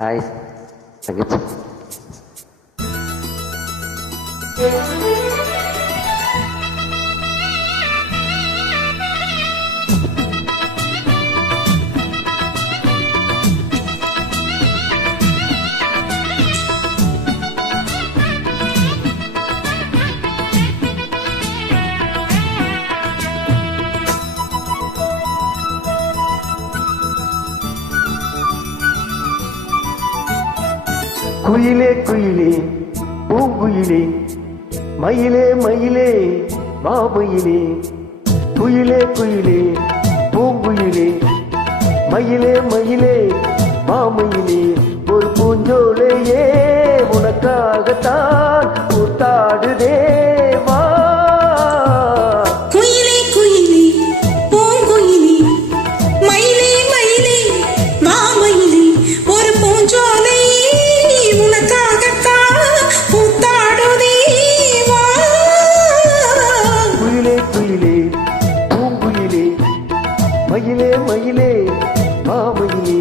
Hi தங்கச்சி. குயிலே குயிலே பூங்குயிலே மயிலே மயிலே மாமயிலே. குயிலே குயிலே பூங்குயிலே மயிலே மயிலே மாமயிலே. ஒரு பூஞ்சோலையே உனக்காகத்தான் கூத்தாடுதே வா. குயிலே குயிலே பூங்குயிலே மயிலே மயிலே மாமயிலே. ஒரு பூஞ்சோலை மயிலே மயிலே மாமயிலே.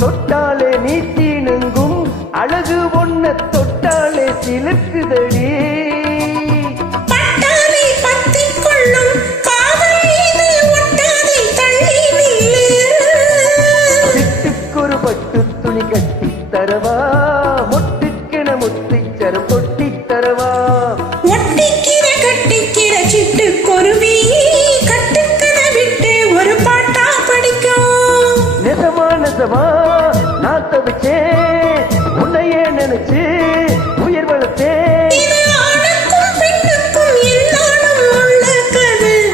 தொட்டாலே நீட்டி நெங்கும் அழகு ஒன்ன தொட்டாலே சிலுக்குதடி. பட்டாலே பத்திக் கொள்ளும் காதல் மீது ஒட்டாதே தள்ளி நில்லு. சிட்டுக்கொரு பட்டு துணி கட்டி தரவா, மொட்டுக்கென முத்திச்சரம் கொட்டி தரவா. ஒட்டிக்கிற கட்டிக்கிற சிட்டுக்குருவி கட்டுக்கத விட்டு ஒரு பாட்டா படிக்கும். நெசமா நெசமா நான் தவிச்சேன் உன்னையே நினைச்சு உயிர் வளர்த்தேன்.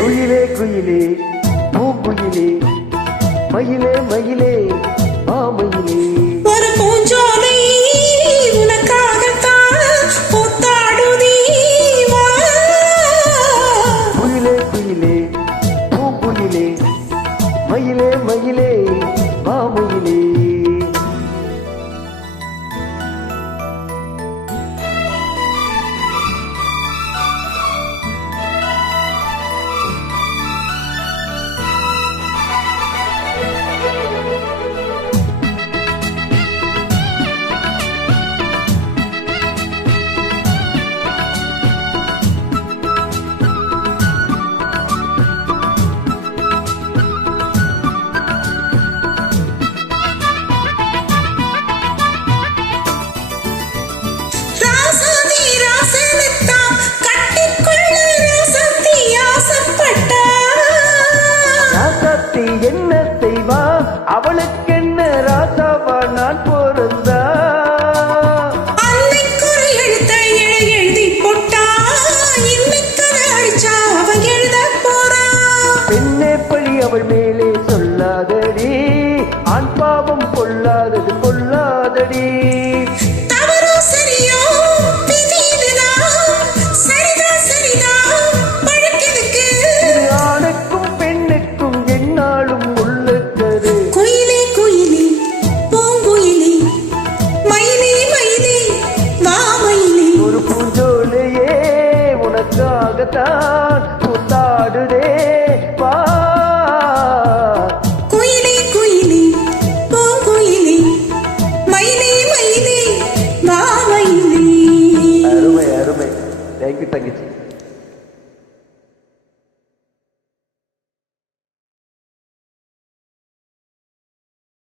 குயிலே குயிலே பூங்குயிலே மயிலே மயிலே மாமயிலே. ஒரு பூஞ்சோலை உனக்காகத்தான் பூத்தாடுதே வா. குயிலே குயிலே பூங்குயிலே மயிலே மயிலே மாமயிலே. என்ன செய்வா அவளுக்கென்ன ராசாவா நான் பொருந்தா. அன்னைக்கொரு எழுத்த எழுதி போட்டா இன்னைக்கத அழிச்சா அவன் எழுத போறா. பெண்ணே பழி அவள் மேலே சொல்லாதடி, ஆண் பாவம் கொள்ளாதது கொள்ளாதடி. தவறோ சரியோ சரிதான் சரிதான் பழக்கெதுக்கு. ஆணுக்கும் பெண்ணுக்கும் என்னாலும் உள்ளது. குயிலே குயிலே பூங்குயிலே மயிலே மயிலே மாமயிலே. ஒரு பூஞ்சோலையே உனக்காகத்தான் கூத்தாடுதே வா. குயிலே குயிலே பூங்குயிலே மயிலே மயிலே மாமயிலே. அருமை அருமை. தேங்க்யூ தங்கச்சி.